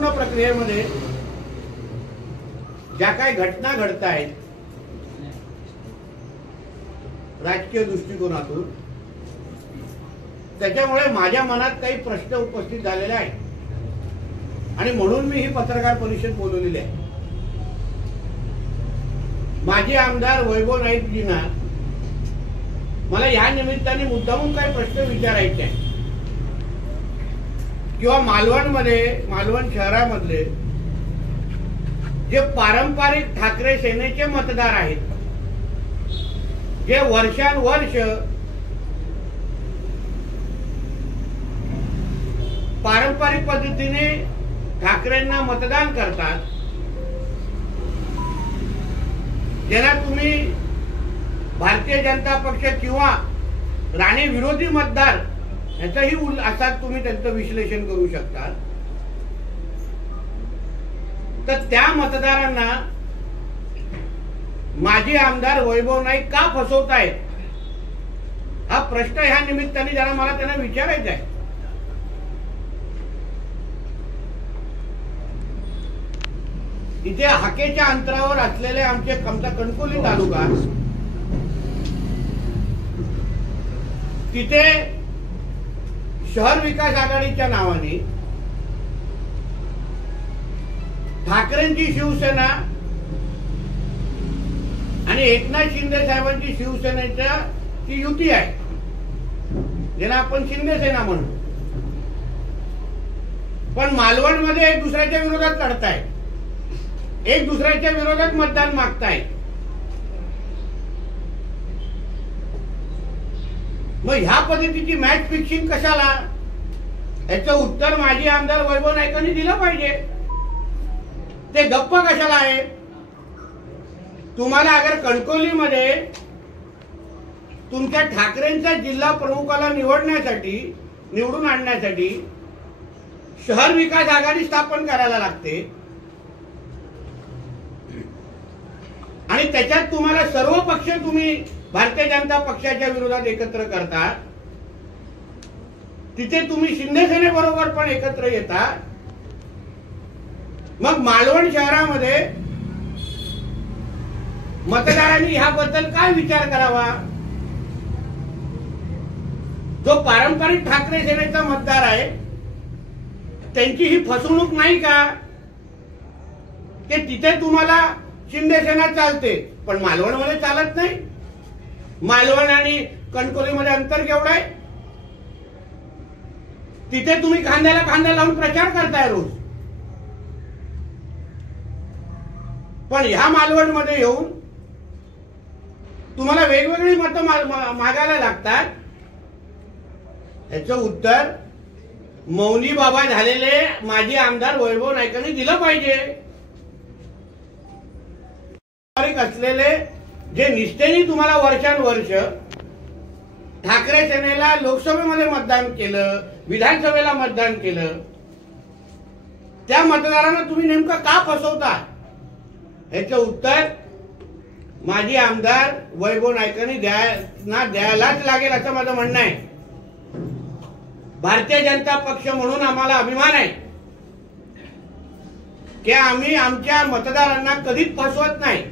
संपूर्ण प्रक्रियेमध्ये ज्या काही घटना घडत आहेत राजकीय दृष्टिकोनातून, त्याच्यामुळे माझ्या मनात काही प्रश्न उपस्थित झालेले आहेत आणि म्हणून मी ही पत्रकार परिषद बोलवलेली आहे। माजी आमदार वैभव नाईकजींना मला या निमित्ताने मुद्दामून काही प्रश्न विचारायचे आहेत किंवा मालवण शहरामधले जे पारंपरिक ठाकरे सेनेचे मतदार आहेत, जे वर्षानुवर्ष पारंपरिक पद्धतीने ठाकरेंना मतदान करतात, ज्यांना तुम्ही भारतीय जनता पक्ष किंवा राणे विरोधी मतदार याचाही असा तुम्ही त्यांचं विश्लेषण करू शकता, तर त्या मतदारांना माजी आमदार वैभव नाईक का फसवतायत हा प्रश्न ह्या निमित्ताने जरा मला त्यांना विचारायचा आहे। इथे हाकेच्या अंतरावर असलेले आमचा कणकवली तालुका, तिथे शहर विकास आघाडीच्या नावाने ठाकरेंची शिवसेना आणि एकनाथ शिंदे साहेबांची शिवसेनेच्या ती युती आहे, ज्यांना आपण शिंदे सेना म्हणतो, पण मालवणमध्ये एक दुसऱ्याच्या विरोधात लढतायत, एक दुसऱ्याच्या विरोधात मतदान मागतायत। मग ह्या पद्धतीची मॅच फिक्सिंग कशाला, याचं उत्तर माजी आमदार वैभव नाईकांनी दिलं पाहिजे। ते गप्प कशाला आहे? तुम्हाला अगर कणकवलीमध्ये तुमच्या ठाकरेंच्या जिल्हा प्रमुखाला निवडून आणण्यासाठी शहर विकास आघाडी स्थापन करायला लागते आणि त्याच्यात तुम्हाला सर्व पक्ष तुम्ही भारतीय जनता पक्षाच्या विरोधात एकत्र करता, तिथे तुम्ही शिंदे सेनेबरोबर पण एकत्र येता, मग मालवण शहरामध्ये मतदारांनी ह्याबद्दल काय विचार करावा? जो पारंपरिक ठाकरे सेनेचा मतदार आहे त्यांची ही फसवणूक नाही का? ते तिथे तुम्हाला शिंदे सेना चालते पण मालवणमध्ये चालत नाही। मालवण आणि कणकवलीमध्ये अंतर केवढं आहे? तिथे तुम्ही खांद्याला खांदा लावून प्रचार करताय रोज, पण ह्या मालवणमध्ये येऊन तुम्हाला वेगवेगळी मतं मागायला लागतात। याचं उत्तर मौनी बाबा झालेले माजी आमदार वैभव नाईकांनी दिलं पाहिजे। असलेले जे निष्ठेने तुम्हाला वर्षानुवर्ष ठाकरे सेनेला लोकसभेमध्ये मतदान केलं, विधानसभेला मतदान केलं, त्या मतदारांना तुम्ही नेमकं का फसवता? याचं उत्तर माजी आमदार वैभव नाईकांनी द्यायलाच लागेल असं माझं म्हणणं आहे। भारतीय जनता पक्ष म्हणून आम्हाला अभिमान आहे की आम्ही आमच्या मतदारांना कधीच फसवत नाही।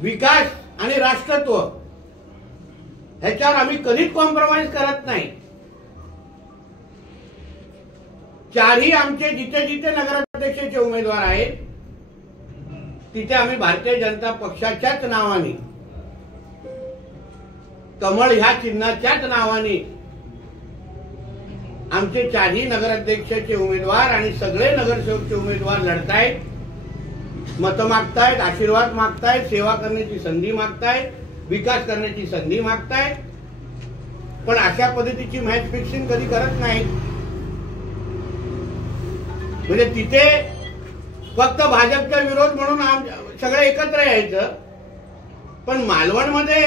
विकास आणि राष्ट्रत्व ह्याच्यावर आम्ही कधीच कॉम्प्रोमाइज करत नाही। चारही आमचे जिथे जिथे नगराध्यक्षाचे उमेदवार आहेत तिथे आम्ही भारतीय जनता पक्षाच्याच नावाने, कमळ ह्या चिन्हाच्याच नावाने आमचे चारही नगराध्यक्षाचे उमेदवार आणि सगळे नगरसेवकचे उमेदवार लढतायत, मतं मागतायत, आशीर्वाद मागतायत, सेवा करण्याची संधी मागतायत, विकास करण्याची संधी मागतायत, पण अशा पद्धतीची मॅच फिक्सिंग कधी करत नाहीत। म्हणजे तिथे फक्त भाजपचा विरोध म्हणून सगळे एकत्र यायचं, पण मालवणमध्ये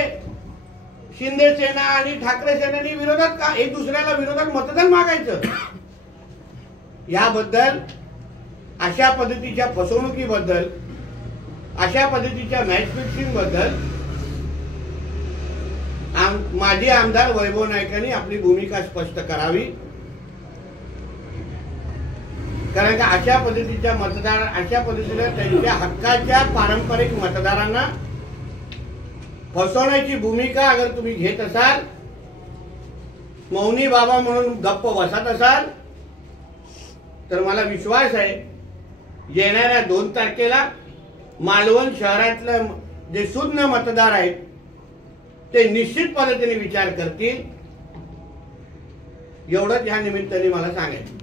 शिंदे सेना आणि ठाकरे सेनेनी विरोधात का एक दुसऱ्याला विरोधात मतदान मागायचं? याबद्दल, अशा पद्धतीच्या फसवणुकीबद्दल, अशा पद्धतीच्या मॅच फिक्सिंग बद्दल माजी आमदार वैभव नाईकांनी आपली भूमिका स्पष्ट करावी। कारण का अशा पद्धतीच्या मतदार अशा पद्धतीने त्यांच्या हक्काच्या पारंपरिक मतदारांना फसवण्याची भूमिका अगर तुम्ही घेत असाल, मौनी बाबा म्हणून गप्प बसत असाल, तर मला विश्वास आहे येणाऱ्या 2 तारखेला मालवण शहरातलं जे शून्य मतदार आहेत ते निश्चित पद्धतीने विचार करतील, एवढंच या निमित्ताने मला सांगायचं.